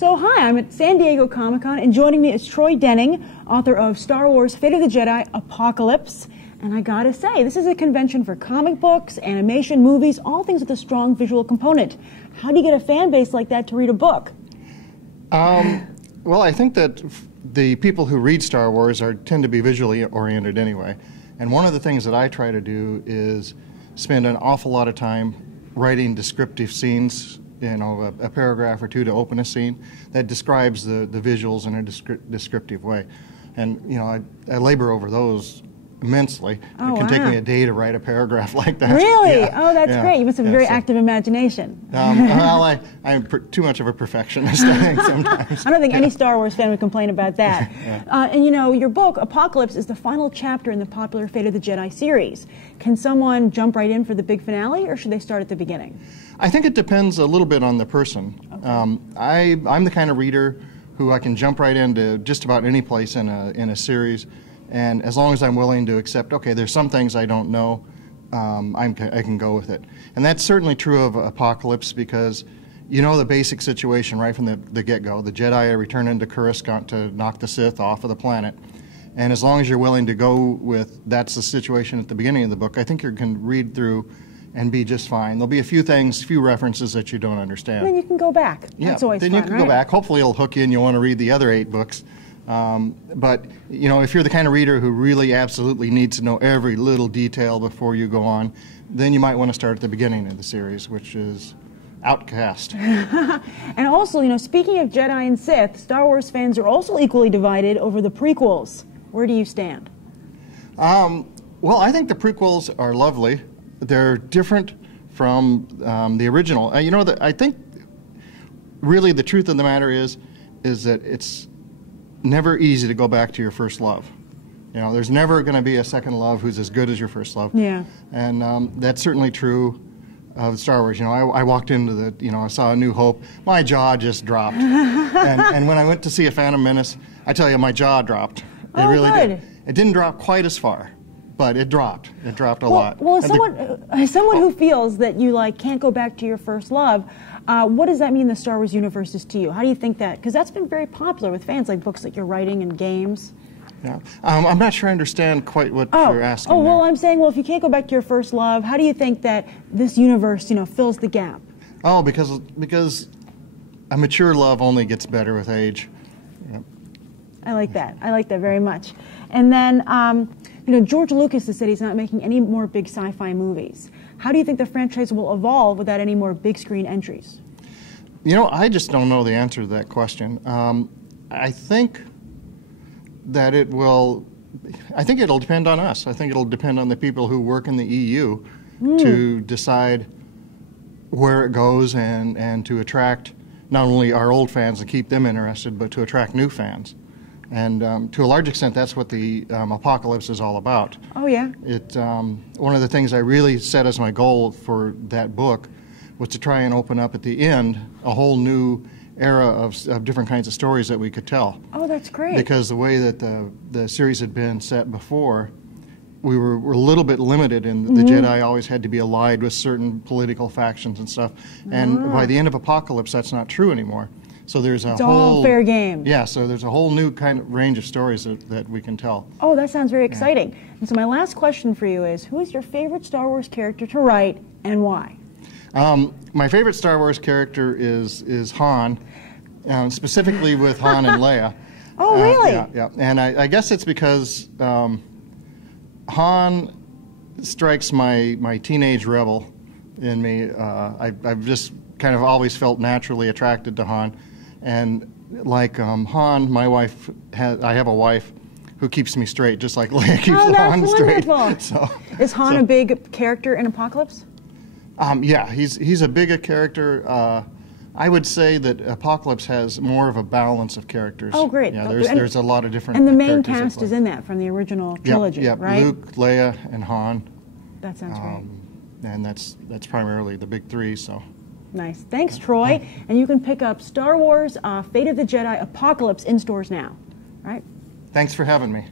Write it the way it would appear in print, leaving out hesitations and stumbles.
So hi, I'm at San Diego Comic-Con, and joining me is Troy Denning, author of Star Wars Fate of the Jedi Apocalypse. And I gotta say, this is a convention for comic books, animation, movies, all things with a strong visual component. How do you get a fan base like that to read a book? Well, I think that the people who read Star Wars tend to be visually oriented anyway. And one of the things that I try to do is spend an awful lot of time writing descriptive scenes, you know, a paragraph or two to open a scene that describes the visuals in a descriptive way. And, you know, I labor over those immensely. Oh, it can take wow. me a day to write a paragraph like that. Really? Yeah. Oh, that's Yeah. great. You must have a very active imagination. Well, I'm too much of a perfectionist, I think, sometimes. I don't think any Star Wars fan would complain about that. Yeah. And you know, your book, Apocalypse, is the final chapter in the popular Fate of the Jedi series. Can someone jump right in for the big finale, or should they start at the beginning? I think it depends a little bit on the person. Okay. I'm the kind of reader who I can jump right into just about any place in a series, and as long as I'm willing to accept, okay, there's some things I don't know, I can go with it. And that's certainly true of Apocalypse, because you know the basic situation right from the get-go. The Jedi are returning to Coruscant to knock the Sith off of the planet. And as long as you're willing to go with that's the situation at the beginning of the book, I think you can read through and be just fine. There'll be a few things, few references that you don't understand. And then you can go back. Yeah, That's always then fun, you can right? go back. Hopefully it'll hook you and you'll want to read the other 8 books. But, you know, if you're the kind of reader who really absolutely needs to know every little detail before you go on, then you might want to start at the beginning of the series, which is Outcast. And also, you know, speaking of Jedi and Sith, Star Wars fans are also equally divided over the prequels. Where do you stand? Well, I think the prequels are lovely. They're different from the original. You know, I think really the truth of the matter is that it's never easy to go back to your first love. You know, there's never going to be a second love who's as good as your first love. Yeah. And that's certainly true of Star Wars. You know, I walked into I saw A New Hope, my jaw just dropped. and when I went to see A Phantom Menace, I tell you, my jaw dropped. It really did. It didn't drop quite as far, but it dropped. It dropped a lot. Well, as someone who feels that you can't go back to your first love, what does that mean the Star Wars universe is to you? How do you think that? Because that's been very popular with fans, like books that you're writing and games. Yeah, I'm not sure I understand quite what you're asking. Oh, well, I'm saying, well, if you can't go back to your first love, how do you think that this universe, you know, fills the gap? Oh, because a mature love only gets better with age. Yep. I like that. I like that very much. And then, you know, George Lucas has said he's not making any more big sci-fi movies. How do you think the franchise will evolve without any more big screen entries? You know, I just don't know the answer to that question. I think that it'll depend on us. I think it'll depend on the people who work in the EU to decide where it goes and to attract not only our old fans and keep them interested, but to attract new fans. And to a large extent, that's what the Apocalypse is all about. Oh, yeah? One of the things I really set as my goal for that book was to try and open up at the end a whole new era of different kinds of stories that we could tell. Oh, that's great. Because the way that the series had been set before, we were a little bit limited, and the Jedi always had to be allied with certain political factions and stuff. And by the end of Apocalypse, that's not true anymore. So there's it's all fair game. Yeah, so there's a whole new kind of range of stories that we can tell. Oh, that sounds very exciting. And so my last question for you is, who is your favorite Star Wars character to write, and why? My favorite Star Wars character is Han, specifically with Han and Leia. Oh, really? Yeah. And I guess it's because Han strikes my teenage rebel in me. I've just kind of always felt naturally attracted to Han. And like Han, I have a wife who keeps me straight, just like Leia keeps Han straight. So, is Han a big character in Apocalypse? Yeah, he's a bigger character. I would say that Apocalypse has more of a balance of characters. Oh, great. Yeah, there's a lot of different And the main characters cast is in that from the original trilogy, right? Luke, Leia, and Han. That sounds great. And that's primarily the big 3, so. Nice. Thanks, Troy. And you can pick up Star Wars Fate of the Jedi Apocalypse in stores now. All right? Thanks for having me.